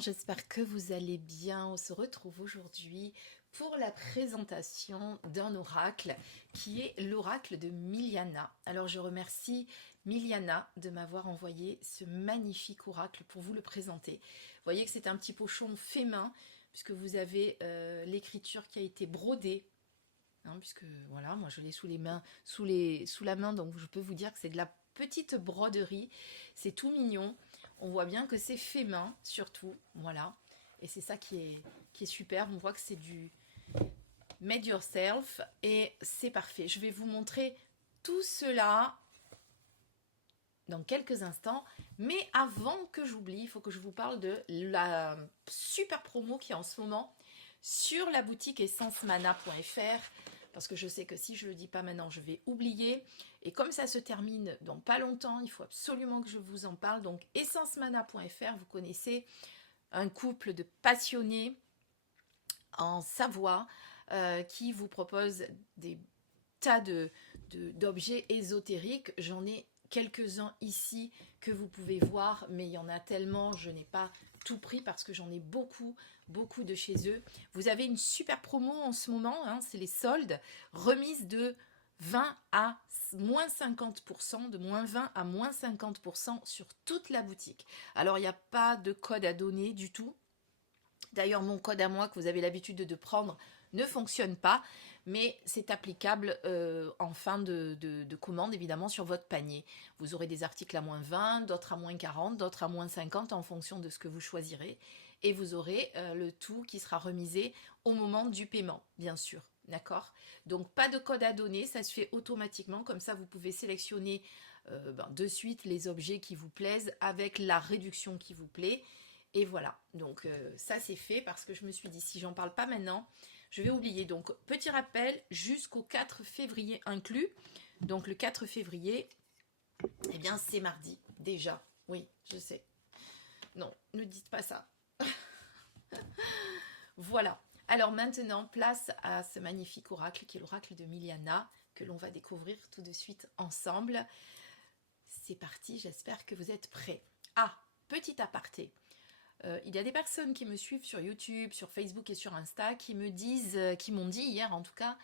j'espère que vous allez bien. On se retrouve aujourd'hui pour la présentation d'un oracle qui est l'oracle de Miliana. Alors je remercie Miliana de m'avoir envoyé ce magnifique oracle pour vous le présenter. Vous voyez que c'est un petit pochon fait main puisque vous avez l'écriture qui a été brodée. Puisque voilà, moi je l'ai sous les mains, sous la main, donc je peux vous dire que c'est de la petite broderie. C'est tout mignon. On voit bien que c'est fait main, surtout, voilà. Et c'est ça qui est super. On voit que c'est du made yourself et c'est parfait. Je vais vous montrer tout cela dans quelques instants. Mais avant que j'oublie, il faut que je vous parle de la super promo qui est en ce moment sur la boutique essencemana.fr. Parce que je sais que si je ne le dis pas maintenant, je vais oublier. Et comme ça se termine dans pas longtemps, il faut absolument que je vous en parle. Donc, essencemana.fr, vous connaissez un couple de passionnés en Savoie qui vous propose des tas d'objets ésotériques. J'en ai quelques-uns ici que vous pouvez voir, mais il y en a tellement, je n'ai pas tout pris parce que j'en ai beaucoup de chez eux. Vous avez une super promo en ce moment, c'est les soldes, remise de 20 à moins 50%, de moins 20 à moins 50% sur toute la boutique. Alors il n'y a pas de code à donner du tout. D'ailleurs mon code à moi que vous avez l'habitude de prendre ne fonctionne pas, mais c'est applicable en fin de commande évidemment sur votre panier. Vous aurez des articles à moins 20, d'autres à moins 40, d'autres à moins 50 en fonction de ce que vous choisirez. Et vous aurez le tout qui sera remisé au moment du paiement, bien sûr. D'accord? Donc pas de code à donner, ça se fait automatiquement, comme ça vous pouvez sélectionner de suite les objets qui vous plaisent avec la réduction qui vous plaît. Et voilà, donc ça c'est fait parce que je me suis dit si j'en parle pas maintenant, je vais oublier. Donc petit rappel, jusqu'au 4 février inclus. Donc le 4 février, eh bien c'est mardi déjà. Oui, je sais. Non, ne dites pas ça. Voilà. Alors maintenant, place à ce magnifique oracle qui est l'oracle de Miliana que l'on va découvrir tout de suite ensemble. C'est parti, j'espère que vous êtes prêts. Ah, petit aparté. Il y a des personnes qui me suivent sur YouTube, sur Facebook et sur Insta qui me disent, qui m'ont dit hier en tout cas,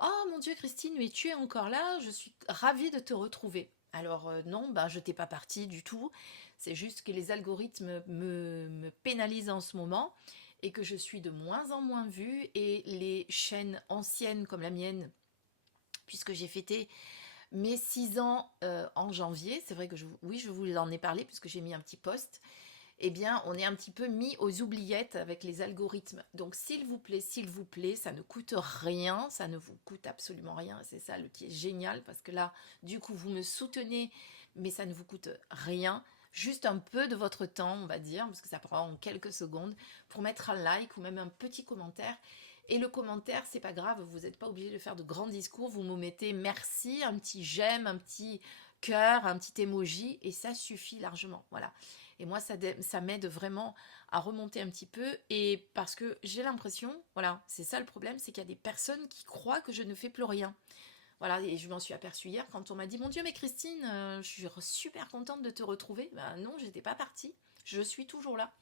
oh mon Dieu Christine, mais tu es encore là, je suis ravie de te retrouver. Alors non, je n'étais pas partie du tout, c'est juste que les algorithmes me pénalisent en ce moment et que je suis de moins en moins vue et les chaînes anciennes comme la mienne, puisque j'ai fêté mes 6 ans en janvier, c'est vrai que je vous en ai parlé puisque j'ai mis un petit post, eh bien, on est un petit peu mis aux oubliettes avec les algorithmes. Donc, s'il vous plaît, ça ne coûte rien, ça ne vous coûte absolument rien. C'est ça qui est génial, parce que là, du coup, vous me soutenez, mais ça ne vous coûte rien. Juste un peu de votre temps, on va dire, parce que ça prend quelques secondes, pour mettre un like ou même un petit commentaire. Et le commentaire, c'est pas grave, vous n'êtes pas obligé de faire de grands discours, vous me mettez merci, un petit j'aime, un petit cœur, un petit emoji, et ça suffit largement. Voilà. Et moi, ça m'aide vraiment à remonter un petit peu. Et parce que j'ai l'impression, voilà, c'est ça le problème, c'est qu'il y a des personnes qui croient que je ne fais plus rien. Voilà, et je m'en suis aperçue hier quand on m'a dit, mon Dieu, mais Christine, je suis super contente de te retrouver. Ben non, j'étais pas partie, je suis toujours là.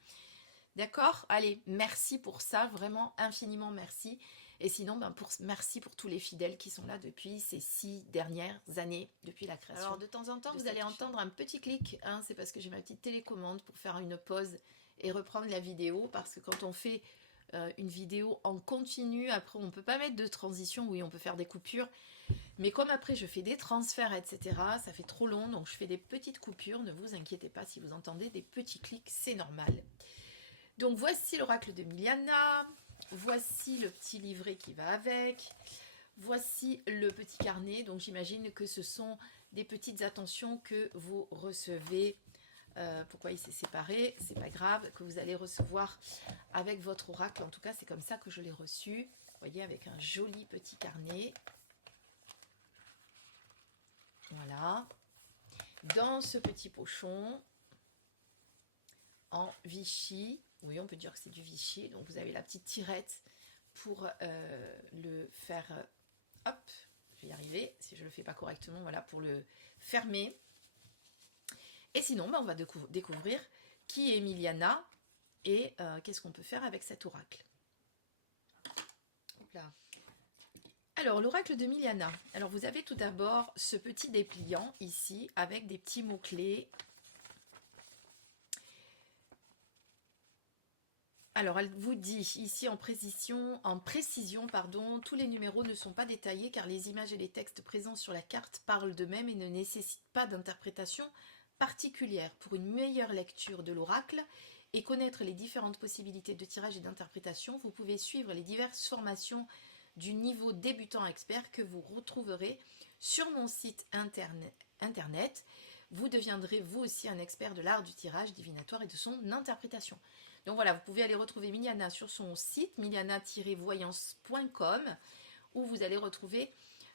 D'accord? Allez, merci pour ça, vraiment infiniment merci. Et sinon, merci pour tous les fidèles qui sont là depuis ces 6 dernières années, depuis la création. Alors de temps en temps, vous allez entendre un petit clic, c'est parce que j'ai ma petite télécommande pour faire une pause et reprendre la vidéo, parce que quand on fait une vidéo en continu, après on ne peut pas mettre de transition, oui on peut faire des coupures, mais comme après je fais des transferts, etc., ça fait trop long, donc je fais des petites coupures, ne vous inquiétez pas si vous entendez des petits clics, c'est normal. Donc voici l'oracle de Miliana, voici le petit livret qui va avec, voici le petit carnet, donc j'imagine que ce sont des petites attentions que vous recevez. Pourquoi il s'est séparé, c'est pas grave, que vous allez recevoir avec votre oracle, en tout cas c'est comme ça que je l'ai reçu, vous voyez, avec un joli petit carnet. Voilà, dans ce petit pochon en Vichy. Oui, on peut dire que c'est du Vichy. Donc, vous avez la petite tirette pour le faire... hop, je vais y arriver. Si je ne le fais pas correctement, voilà, pour le fermer. Et sinon, on va découvrir qui est Miliana. et qu'est-ce qu'on peut faire avec cet oracle. Hop là. Alors, l'oracle de Miliana. Alors, vous avez tout d'abord ce petit dépliant ici avec des petits mots-clés. Alors, elle vous dit ici en précision, pardon, tous les numéros ne sont pas détaillés car les images et les textes présents sur la carte parlent d'eux-mêmes et ne nécessitent pas d'interprétation particulière. Pour une meilleure lecture de l'oracle et connaître les différentes possibilités de tirage et d'interprétation, vous pouvez suivre les diverses formations du niveau débutant expert que vous retrouverez sur mon site internet. Vous deviendrez vous aussi un expert de l'art du tirage divinatoire et de son interprétation. Donc voilà, vous pouvez aller retrouver Miliana sur son site miliana-voyance.com où vous allez retrouver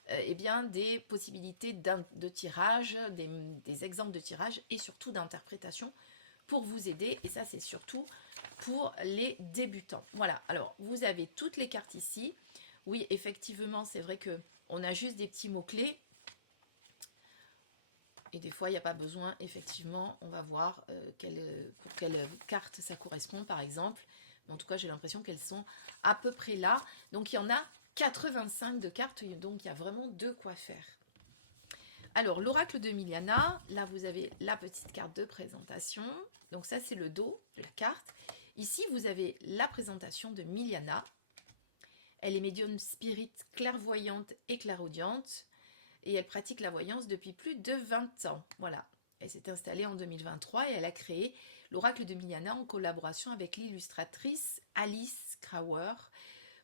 des possibilités de tirage, des exemples de tirage et surtout d'interprétation pour vous aider. Et ça, c'est surtout pour les débutants. Voilà, alors vous avez toutes les cartes ici. Oui, effectivement, c'est vrai qu'on a juste des petits mots-clés. Et des fois, il n'y a pas besoin, effectivement, on va voir pour quelle carte ça correspond, par exemple. Mais en tout cas, j'ai l'impression qu'elles sont à peu près là. Donc, il y en a 85 de cartes, donc il y a vraiment de quoi faire. Alors, l'oracle de Miliana, là, vous avez la petite carte de présentation. Donc, ça, c'est le dos de la carte. Ici, vous avez la présentation de Miliana. Elle est médium spirit, clairvoyante et clairaudiente. Et elle pratique la voyance depuis plus de 20 ans. Voilà. Elle s'est installée en 2023 et elle a créé l'oracle de Miliana en collaboration avec l'illustratrice Alice Krauer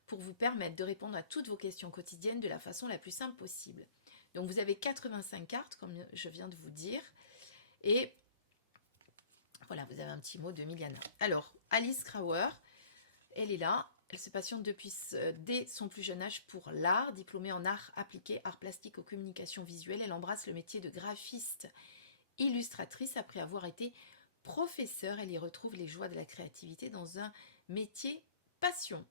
pour vous permettre de répondre à toutes vos questions quotidiennes de la façon la plus simple possible. Donc vous avez 85 cartes, comme je viens de vous dire. Et voilà, vous avez un petit mot de Miliana. Alors, Alice Krauer, elle est là. Elle se passionne dès son plus jeune âge pour l'art. Diplômée en art appliqué, art plastique aux communications visuelles, elle embrasse le métier de graphiste illustratrice. Après avoir été professeure, elle y retrouve les joies de la créativité dans un métier passion.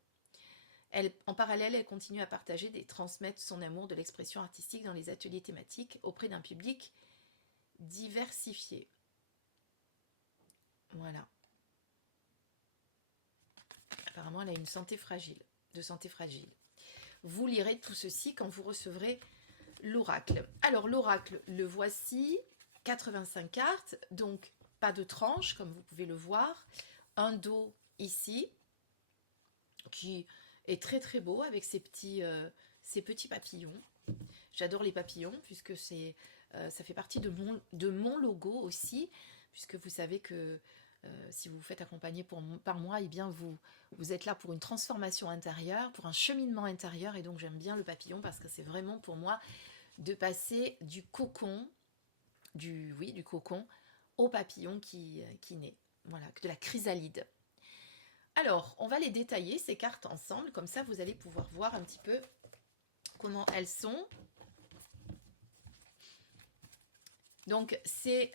En parallèle, elle continue à partager et transmettre son amour de l'expression artistique dans les ateliers thématiques auprès d'un public diversifié. Voilà. Apparemment, elle a une santé fragile, Vous lirez tout ceci quand vous recevrez l'oracle. Alors, l'oracle, le voici, 85 cartes, donc pas de tranche, comme vous pouvez le voir. Un dos ici, qui est très très beau, avec ces petits papillons. J'adore les papillons, puisque ça fait partie de mon logo aussi, puisque vous savez que si vous vous faites accompagner par moi, eh bien vous êtes là pour une transformation intérieure, pour un cheminement intérieur, et donc j'aime bien le papillon parce que c'est vraiment pour moi de passer du cocon, du cocon au papillon qui naît, voilà, de la chrysalide. Alors, on va les détailler ces cartes ensemble, comme ça vous allez pouvoir voir un petit peu comment elles sont. Donc c'est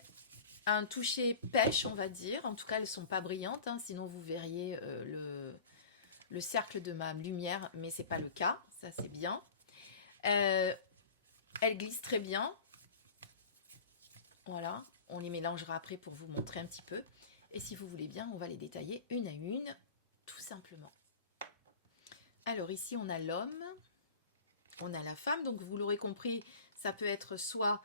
un toucher pêche, on va dire. En tout cas, elles ne sont pas brillantes, hein, sinon vous verriez le cercle de ma lumière, mais ce n'est pas le cas, ça c'est bien. Elles glissent très bien. Voilà, on les mélangera après pour vous montrer un petit peu. Et si vous voulez bien, on va les détailler une à une, tout simplement. Alors ici, on a l'homme, on a la femme, donc vous l'aurez compris, ça peut être soit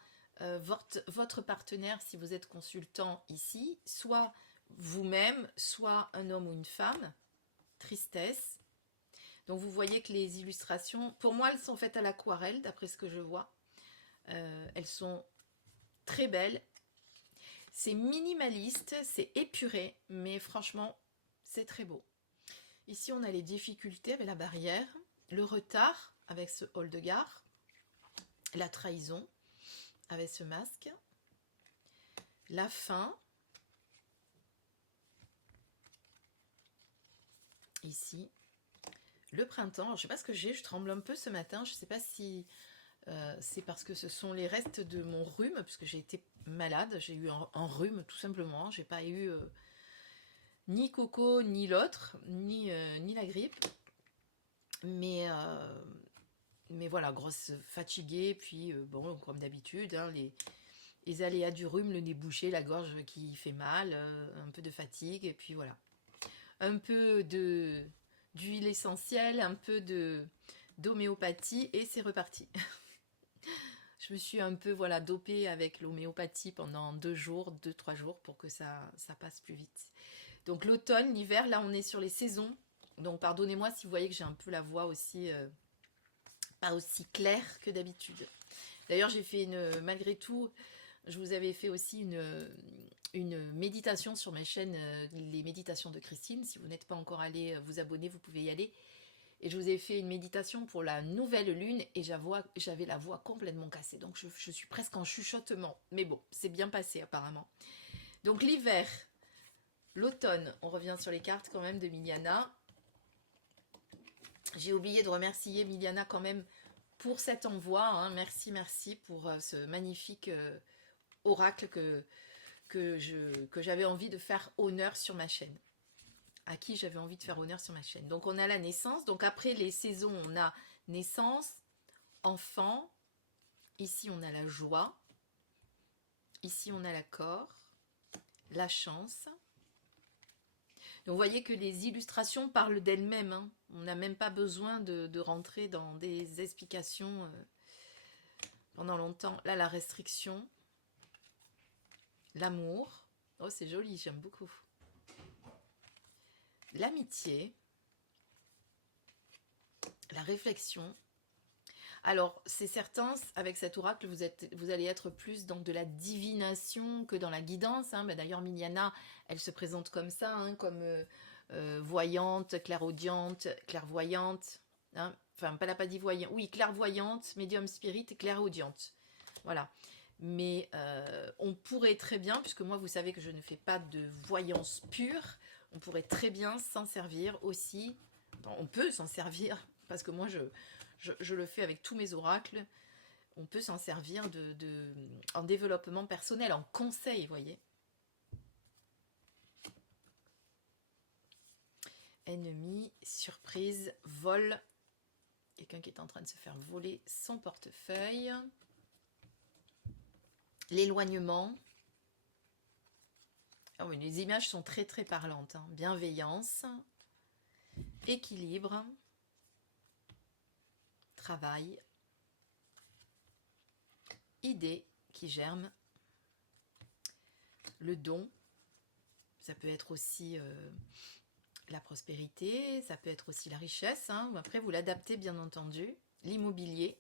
votre partenaire si vous êtes consultant ici, soit vous-même, soit un homme ou une femme. Tristesse. Donc vous voyez que les illustrations, pour moi, elles sont faites à l'aquarelle, d'après ce que je vois. Elles sont très belles. C'est minimaliste, c'est épuré, mais franchement, c'est très beau. Ici, on a les difficultés avec la barrière, le retard avec ce hall de gare, la trahison avec ce masque, la faim, ici, le printemps. Alors, je ne sais pas ce que j'ai, je tremble un peu ce matin, je ne sais pas si c'est parce que ce sont les restes de mon rhume, puisque j'ai été malade, j'ai eu un rhume tout simplement, j'ai pas eu ni Coco, ni l'autre, ni la grippe, mais voilà, grosse fatiguée, puis bon, comme d'habitude, hein, les aléas du rhume, le nez bouché, la gorge qui fait mal, un peu de fatigue, et puis voilà. un peu d'huile essentielle, un peu d'homéopathie et c'est reparti. Je me suis un peu voilà, dopée avec l'homéopathie pendant 2 jours, 2-3 jours pour que ça passe plus vite. Donc l'automne, l'hiver, là on est sur les saisons. Donc pardonnez-moi si vous voyez que j'ai un peu la voix aussi pas aussi claire que d'habitude. D'ailleurs j'ai fait malgré tout, je vous avais fait aussi une méditation sur ma chaîne, les méditations de Christine. Si vous n'êtes pas encore allé vous abonner, vous pouvez y aller. Et je vous ai fait une méditation pour la nouvelle lune et j'avais la voix complètement cassée. Donc je suis presque en chuchotement. Mais bon, c'est bien passé apparemment. Donc l'hiver, l'automne, on revient sur les cartes quand même de Miliana. J'ai oublié de remercier Miliana quand même pour cet envoi. Hein. Merci, merci pour ce magnifique oracle que j'avais envie de faire honneur sur ma chaîne. À qui j'avais envie de faire honneur sur ma chaîne. Donc on a la naissance, donc après les saisons, on a naissance, enfant, ici on a la joie, ici on a l'accord, la chance. Donc vous voyez que les illustrations parlent d'elles-mêmes, hein. On n'a même pas besoin de rentrer dans des explications pendant longtemps. Là la restriction, l'amour, oh c'est joli, j'aime beaucoup. L'amitié, la réflexion. Alors, c'est certain, avec cet oracle, vous allez être plus dans de la divination que dans la guidance. Hein. D'ailleurs, Miliana, elle se présente comme ça, hein, comme voyante, clairaudiente, clairvoyante. Hein. Enfin, elle n'a pas dit voyante. Oui, clairvoyante, médium spirit et clairaudiente. Voilà. Mais on pourrait très bien, puisque moi, vous savez que je ne fais pas de voyance pure, on pourrait très bien s'en servir aussi. Bon, on peut s'en servir, parce que moi, je le fais avec tous mes oracles. On peut s'en servir en développement personnel, en conseil, vous voyez. Ennemi, surprise, vol. Quelqu'un qui est en train de se faire voler son portefeuille. L'éloignement. Ah oui, les images sont très très parlantes. Hein. Bienveillance, équilibre, travail, idée qui germe, le don, ça peut être aussi la prospérité, ça peut être aussi la richesse, hein. Après vous l'adaptez bien entendu, l'immobilier,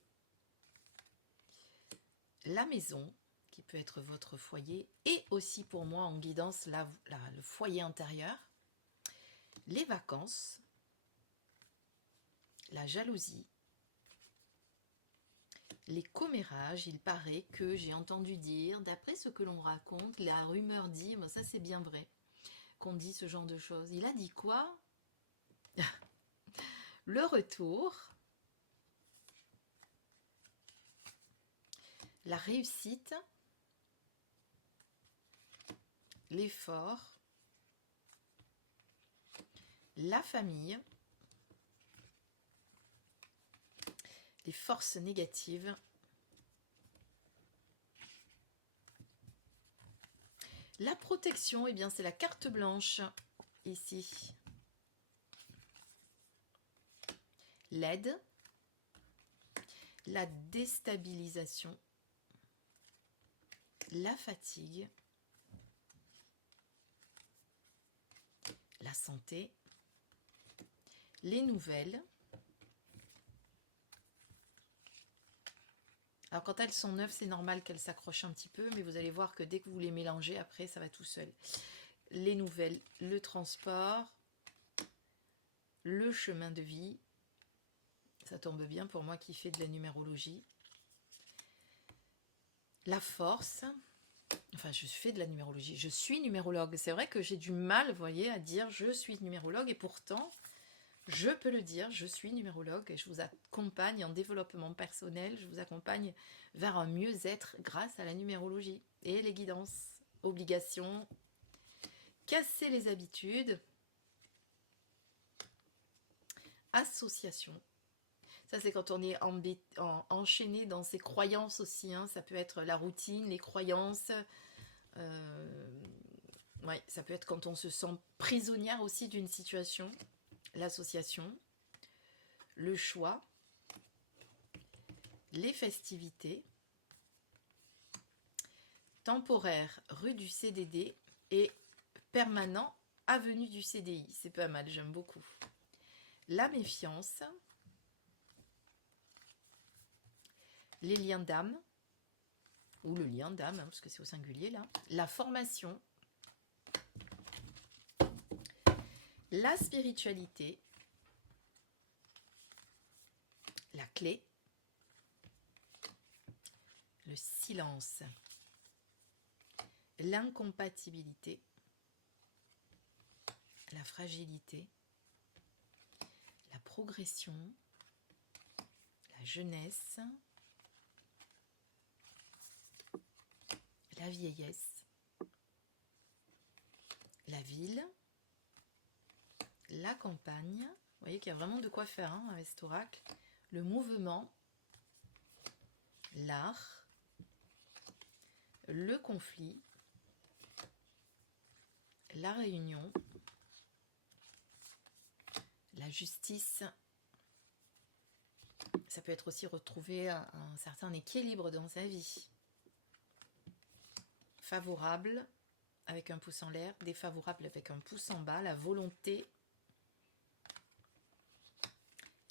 la maison, qui peut être votre foyer, et aussi pour moi en guidance le foyer intérieur, les vacances, la jalousie, les commérages. Il paraît que j'ai entendu dire, d'après ce que l'on raconte, la rumeur dit, bon, ça c'est bien vrai, qu'on dit ce genre de choses. Il a dit quoi? Le retour, la réussite, l'effort, la famille, les forces négatives, la protection, eh bien c'est la carte blanche ici. L'aide, la déstabilisation, la fatigue, la santé, les nouvelles. Alors quand elles sont neuves, c'est normal qu'elles s'accrochent un petit peu, mais vous allez voir que dès que vous les mélangez, après ça va tout seul. Les nouvelles, le transport, le chemin de vie, ça tombe bien pour moi qui fais de la numérologie. La force, enfin je fais de la numérologie, je suis numérologue. C'est vrai que j'ai du mal, vous voyez, à dire je suis numérologue, et pourtant je peux le dire, je suis numérologue et je vous accompagne en développement personnel, je vous accompagne vers un mieux-être grâce à la numérologie et les guidances, obligations, casser les habitudes, association. Ça c'est quand on est enchaîné dans ses croyances aussi, hein. Ça peut être la routine, les croyances, Ouais, ça peut être quand on se sent prisonnière aussi d'une situation, l'association, le choix, les festivités, temporaire, rue du CDD et permanent, avenue du CDI. C'est pas mal, j'aime beaucoup. La méfiance, les liens d'âme, ou le lien d'âme, hein, parce que c'est au singulier là, la formation, la spiritualité, la clé, le silence, l'incompatibilité, la fragilité, la progression, la jeunesse, la vieillesse, la ville, la campagne. Vous voyez qu'il y a vraiment de quoi faire hein, avec cet oracle. Le mouvement, l'art, le conflit, la réunion, la justice. Ça peut être aussi retrouver un certain équilibre dans sa vie. Favorable avec un pouce en l'air, défavorable avec un pouce en bas, la volonté,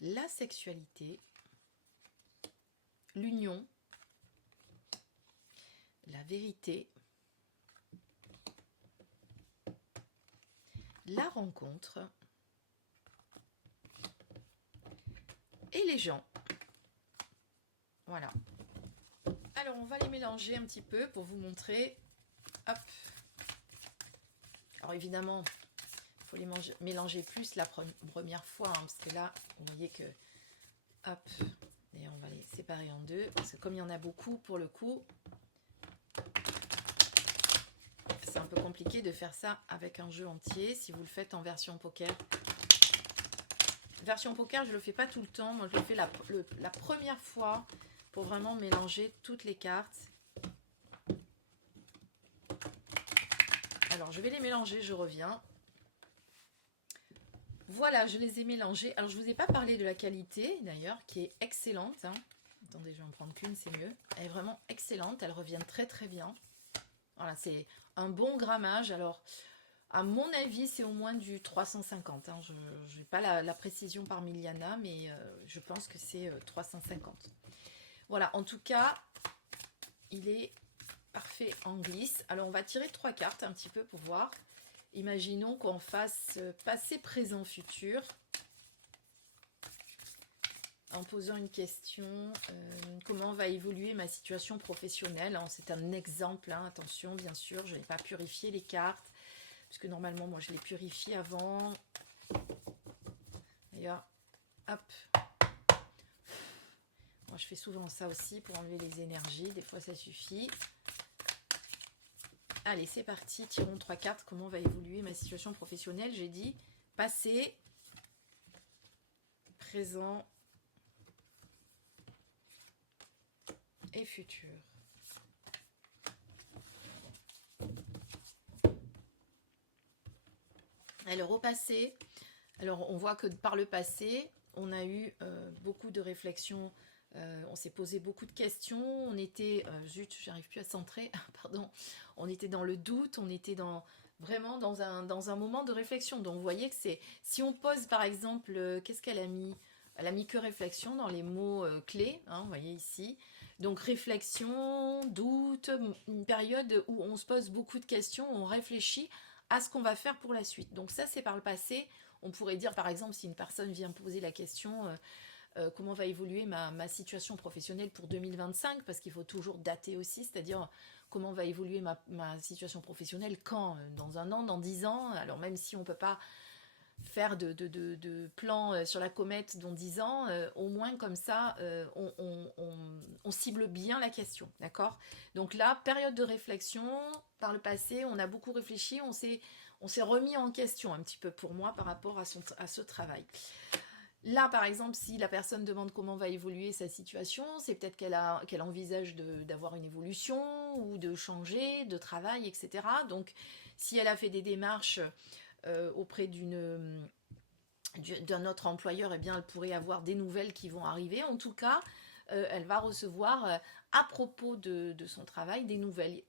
la sexualité, l'union, la vérité, la rencontre et les gens. Voilà. Alors on va les mélanger un petit peu pour vous montrer. Hop. Alors évidemment, il faut les mélanger plus la première fois, hein, parce que là, vous voyez que, hop, et on va les séparer en deux, parce que comme il y en a beaucoup, pour le coup, c'est un peu compliqué de faire ça avec un jeu entier, si vous le faites en version poker. Version poker, je ne le fais pas tout le temps, moi je le fais la première fois, pour vraiment mélanger toutes les cartes. Alors, je vais les mélanger, je reviens. Voilà, je les ai mélangés. Alors, je ne vous ai pas parlé de la qualité, d'ailleurs, qui est excellente. Hein. Attendez, je vais en prendre qu'une, c'est mieux. Elle est vraiment excellente, elle revient très très bien. Voilà, c'est un bon grammage. Alors, à mon avis, c'est au moins du 350. Hein. Je n'ai pas la précision par Miliana, mais je pense que c'est 350. Voilà, en tout cas, il est parfait en glisse. Alors, on va tirer 3 cartes un petit peu pour voir. Imaginons qu'on fasse passé, présent, futur. En posant une question, comment va évoluer ma situation professionnelle? C'est un exemple, hein, attention, bien sûr, je n'ai pas purifié les cartes, puisque normalement, moi, je les purifie avant. D'ailleurs, hop. Moi, je fais souvent ça aussi pour enlever les énergies. Des fois, ça suffit. Allez, c'est parti. Tirons 3 cartes. Comment va évoluer ma situation professionnelle? J'ai dit passé, présent et futur. Alors, au passé, alors on voit que par le passé, on a eu beaucoup de réflexions. On s'est posé beaucoup de questions, on était, zut, j'arrive plus à centrer, pardon, on était dans le doute, on était vraiment dans un moment de réflexion. Donc vous voyez que c'est, si on pose par exemple, qu'est-ce qu'elle a mis? Elle a mis que réflexion dans les mots clés, hein, vous voyez ici. Donc réflexion, doute, une période où on se pose beaucoup de questions, on réfléchit à ce qu'on va faire pour la suite. Donc ça c'est par le passé. On pourrait dire par exemple si une personne vient poser la question... comment va évoluer ma situation professionnelle pour 2025, parce qu'il faut toujours dater aussi, c'est-à-dire comment va évoluer ma situation professionnelle quand, dans 1 an, dans 10 ans, alors même si on ne peut pas faire de plan sur la comète dans 10 ans, au moins comme ça, on cible bien la question, d'accord? Donc là, période de réflexion, par le passé, on a beaucoup réfléchi, on s'est remis en question un petit peu pour moi par rapport à ce travail. Là, par exemple, si la personne demande comment va évoluer sa situation, c'est peut-être qu'elle envisage d'avoir une évolution ou de changer de travail, etc. Donc, Si elle a fait des démarches auprès d'un autre employeur, eh bien, elle pourrait avoir des nouvelles qui vont arriver. En tout cas, elle va recevoir, à propos de son travail, des nouvelles.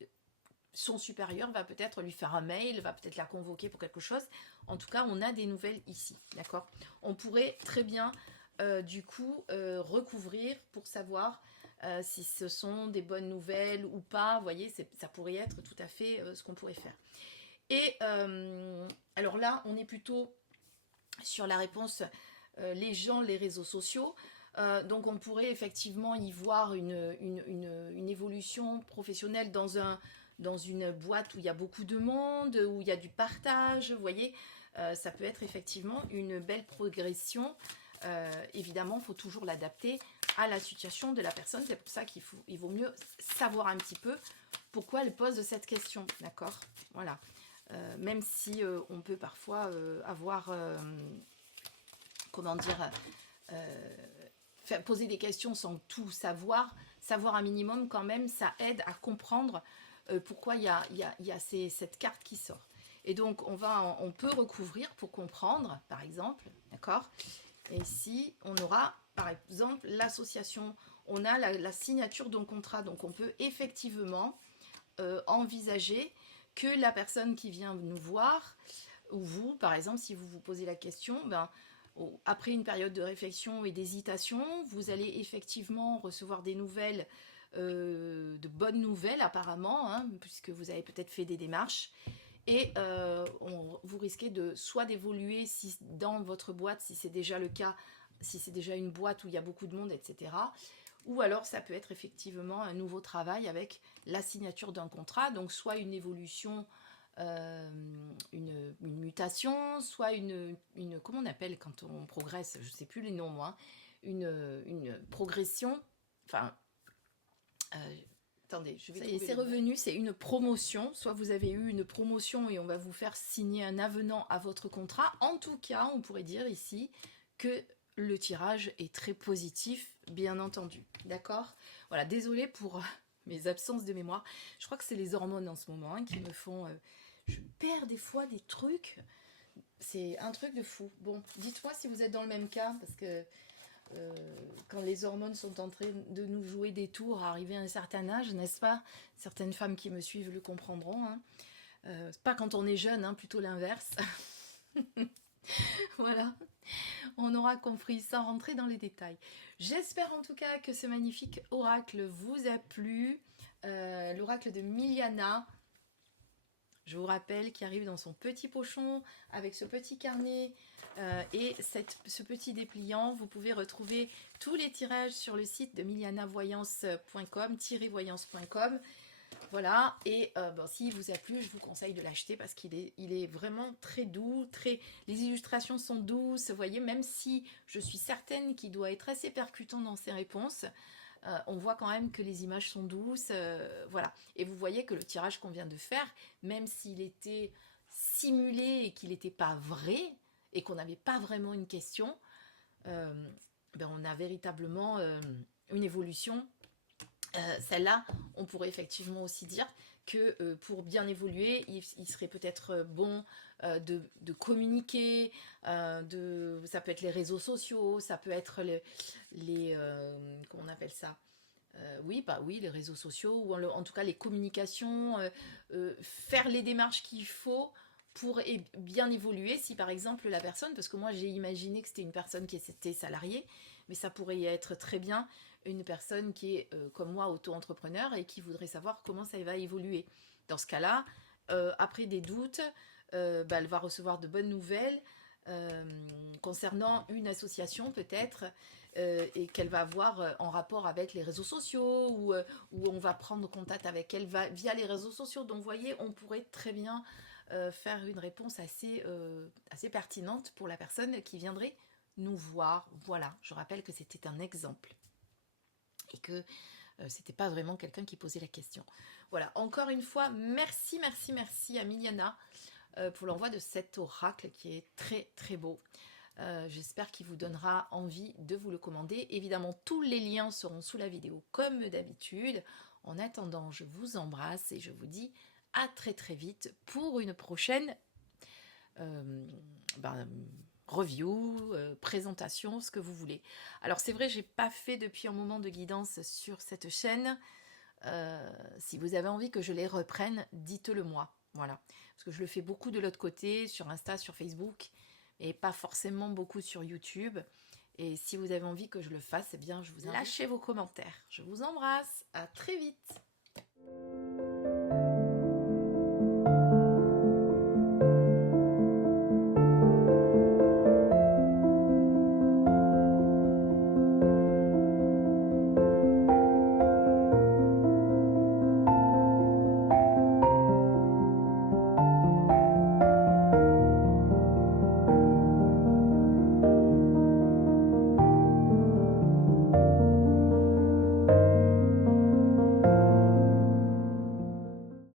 Son supérieur va peut-être lui faire un mail, va peut-être la convoquer pour quelque chose. En tout cas, on a des nouvelles ici, d'accord? On pourrait très bien, du coup, recouvrir pour savoir si ce sont des bonnes nouvelles ou pas. Vous voyez, ça pourrait être tout à fait ce qu'on pourrait faire. Et alors là, on est plutôt sur la réponse les gens, les réseaux sociaux. Donc on pourrait effectivement y voir une évolution professionnelle dans une boîte où il y a beaucoup de monde, où il y a du partage, vous voyez, ça peut être effectivement une belle progression. Évidemment, il faut toujours l'adapter à la situation de la personne. C'est pour ça qu'il vaut mieux savoir un petit peu pourquoi elle pose cette question, d'accord? Voilà. Même si on peut parfois avoir, comment dire, poser des questions sans tout savoir un minimum quand même, ça aide à comprendre pourquoi il y a cette carte qui sort. Et donc on peut recouvrir pour comprendre, par exemple, d'accord? Et ici, on aura, par exemple, l'association, on a la signature d'un contrat, donc on peut effectivement envisager que la personne qui vient nous voir, ou vous, par exemple, si vous vous posez la question, ben, après une période de réflexion et d'hésitation, vous allez effectivement recevoir des nouvelles, de bonnes nouvelles apparemment, hein, puisque vous avez peut-être fait des démarches. Et vous risquez soit d'évoluer dans votre boîte, si c'est déjà le cas, si c'est déjà une boîte où il y a beaucoup de monde, etc. Ou alors ça peut être effectivement un nouveau travail avec la signature d'un contrat, donc soit une évolution, une mutation, soit comment on appelle quand on progresse, je ne sais plus les noms moi, une progression, enfin, attendez, je vais trouver. C'est revenu, c'est une promotion, soit vous avez eu une promotion et on va vous faire signer un avenant à votre contrat. En tout cas, on pourrait dire ici que le tirage est très positif, bien entendu, d'accord? Voilà, désolée pour mes absences de mémoire. Je crois que c'est les hormones en ce moment hein, qui me font... je perds des fois des trucs. C'est un truc de fou. Bon, dites-moi si vous êtes dans le même cas, parce que quand les hormones sont en train de nous jouer des tours à arriver à un certain âge, n'est-ce pas? Certaines femmes qui me suivent le comprendront. Hein. Pas quand on est jeune, hein, plutôt l'inverse. Voilà, on aura compris sans rentrer dans les détails. J'espère en tout cas que ce magnifique oracle vous a plu. L'oracle de Miliana, je vous rappelle, qui arrive dans son petit pochon avec ce petit carnet et ce petit dépliant. Vous pouvez retrouver tous les tirages sur le site de milianavoyance.com-voyance.com. Voilà, et bon, s'il vous a plu, je vous conseille de l'acheter parce qu'il est vraiment très doux, les illustrations sont douces, vous voyez, même si je suis certaine qu'il doit être assez percutant dans ses réponses, on voit quand même que les images sont douces, voilà. Et vous voyez que le tirage qu'on vient de faire, même s'il était simulé et qu'il n'était pas vrai, et qu'on n'avait pas vraiment une question, ben on a véritablement une évolution. Celle-là, on pourrait effectivement aussi dire que pour bien évoluer, il serait peut-être bon de communiquer, ça peut être les réseaux sociaux, ça peut être comment on appelle ça, oui, les réseaux sociaux, ou en tout cas les communications, faire les démarches qu'il faut pour bien évoluer. Si par exemple la personne, parce que moi j'ai imaginé que c'était une personne qui était salariée, mais ça pourrait être très bien une personne qui est comme moi auto-entrepreneur et qui voudrait savoir comment ça va évoluer. Dans ce cas-là, après des doutes, elle va recevoir de bonnes nouvelles concernant une association peut-être et qu'elle va avoir en rapport avec les réseaux sociaux ou on va prendre contact avec elle via les réseaux sociaux. Donc vous voyez, on pourrait très bien faire une réponse assez pertinente pour la personne qui viendrait nous voir. Voilà, je rappelle que c'était un exemple et que c'était pas vraiment quelqu'un qui posait la question. Voilà, encore une fois, merci à Miliana pour l'envoi de cet oracle qui est très très beau. J'espère qu'il vous donnera envie de vous le commander. Évidemment, tous les liens seront sous la vidéo comme d'habitude. En attendant, je vous embrasse et je vous dis à très très vite pour une prochaine review, présentation, ce que vous voulez. Alors c'est vrai, j'ai pas fait depuis un moment de guidance sur cette chaîne. Si vous avez envie que je les reprenne, dites-le moi. Voilà. Parce que je le fais beaucoup de l'autre côté, sur Insta, sur Facebook, et pas forcément beaucoup sur YouTube. Et si vous avez envie que je le fasse, eh bien, je vous invite. Lâchez vos commentaires. Je vous embrasse. À très vite.